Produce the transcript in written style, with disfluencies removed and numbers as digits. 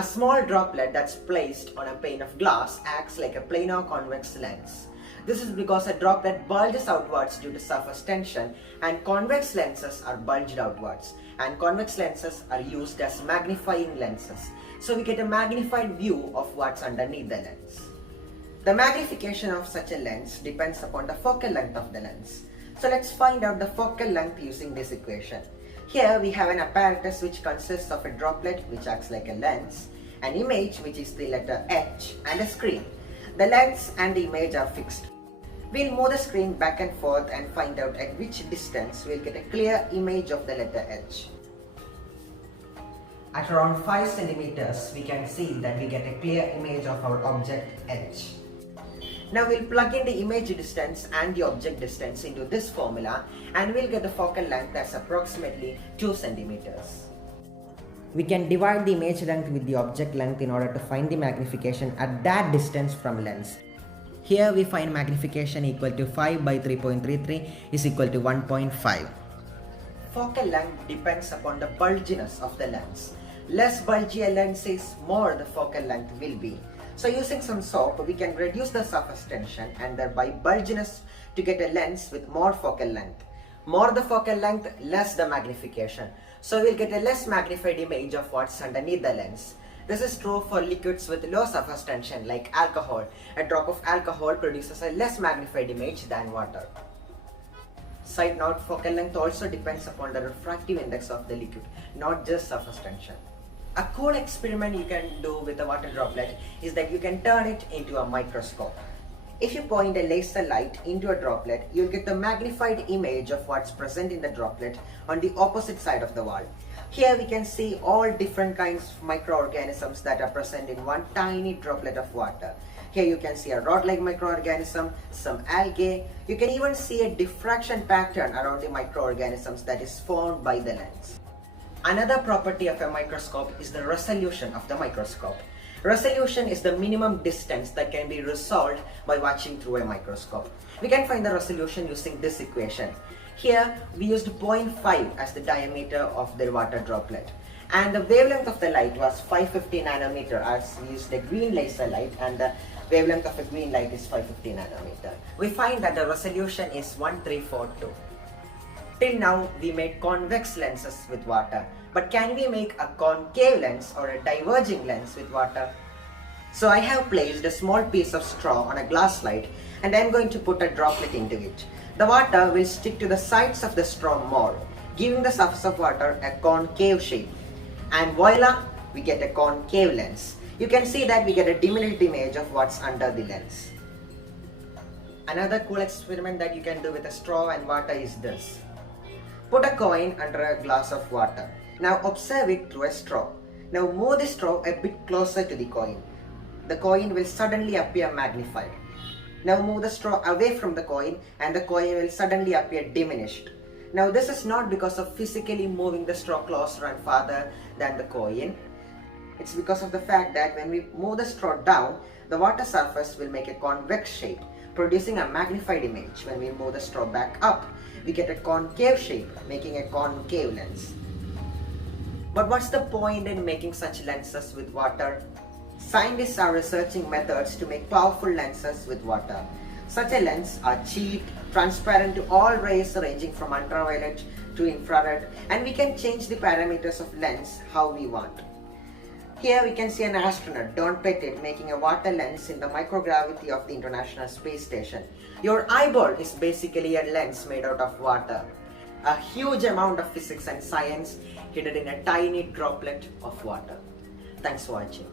A small droplet that's placed on a pane of glass acts like a planar convex lens. This is because a droplet bulges outwards due to surface tension, and convex lenses are bulged outwards, and convex lenses are used as magnifying lenses. So we get a magnified view of what's underneath the lens. The magnification of such a lens depends upon the focal length of the lens. So let's find out the focal length using this equation. Here we have an apparatus which consists of a droplet which acts like a lens, an image which is the letter H, and a screen. The lens and the image are fixed. We'll move the screen back and forth and find out at which distance we'll get a clear image of the letter H. At around 5 centimeters, we can see that we get a clear image of our object H. Now we'll plug in the image distance and the object distance into this formula, and we'll get the focal length as approximately 2 centimeters. We can divide the image length with the object length in order to find the magnification at that distance from lens. Here we find magnification equal to 5 by 3.33 is equal to 1.5. Focal length depends upon the bulginess of the lens. Less bulgy a lens is, more the focal length will be. So using some soap, we can reduce the surface tension and thereby bulginess to get a lens with more focal length. More the focal length, less the magnification. So we'll get a less magnified image of what's underneath the lens. This is true for liquids with low surface tension like alcohol. A drop of alcohol produces a less magnified image than water. Side note, focal length also depends upon the refractive index of the liquid, not just surface tension. A cool experiment you can do with a water droplet is that you can turn it into a microscope. If you point a laser light into a droplet, you'll get the magnified image of what's present in the droplet on the opposite side of the wall. Here we can see all different kinds of microorganisms that are present in one tiny droplet of water. Here you can see a rod-like microorganism, some algae. You can even see a diffraction pattern around the microorganisms that is formed by the lens. Another property of a microscope is the resolution of the microscope. Resolution is the minimum distance that can be resolved by watching through a microscope. We can find the resolution using this equation. Here we used 0.5 as the diameter of the water droplet, and the wavelength of the light was 550 nanometer as we used a green laser light, and the wavelength of a green light is 550 nanometer. We find that the resolution is 1342. Till now we made convex lenses with water, but can we make a concave lens or a diverging lens with water? So I have placed a small piece of straw on a glass slide, and I am going to put a droplet into it. The water will stick to the sides of the straw more, giving the surface of water a concave shape. And voila, we get a concave lens. You can see that we get a diminished image of what's under the lens. Another cool experiment that you can do with a straw and water is this. Put a coin under a glass of water. Now observe it through a straw. Now move the straw a bit closer to the coin. The coin will suddenly appear magnified. Now move the straw away from the coin, and the coin will suddenly appear diminished. Now this is not because of physically moving the straw closer and farther than the coin. It's because of the fact that when we move the straw down, the water surface will make a convex shape, producing a magnified image. When we move the straw back up, we get a concave shape, making a concave lens. But what's the point in making such lenses with water? Scientists are researching methods to make powerful lenses with water. Such a lens are cheap, transparent to all rays ranging from ultraviolet to infrared, and we can change the parameters of lens how we want. Here we can see an astronaut, Don't Pet It, making a water lens in the microgravity of the International Space Station. Your eyeball is basically a lens made out of water. A huge amount of physics and science hidden in a tiny droplet of water. Thanks for watching.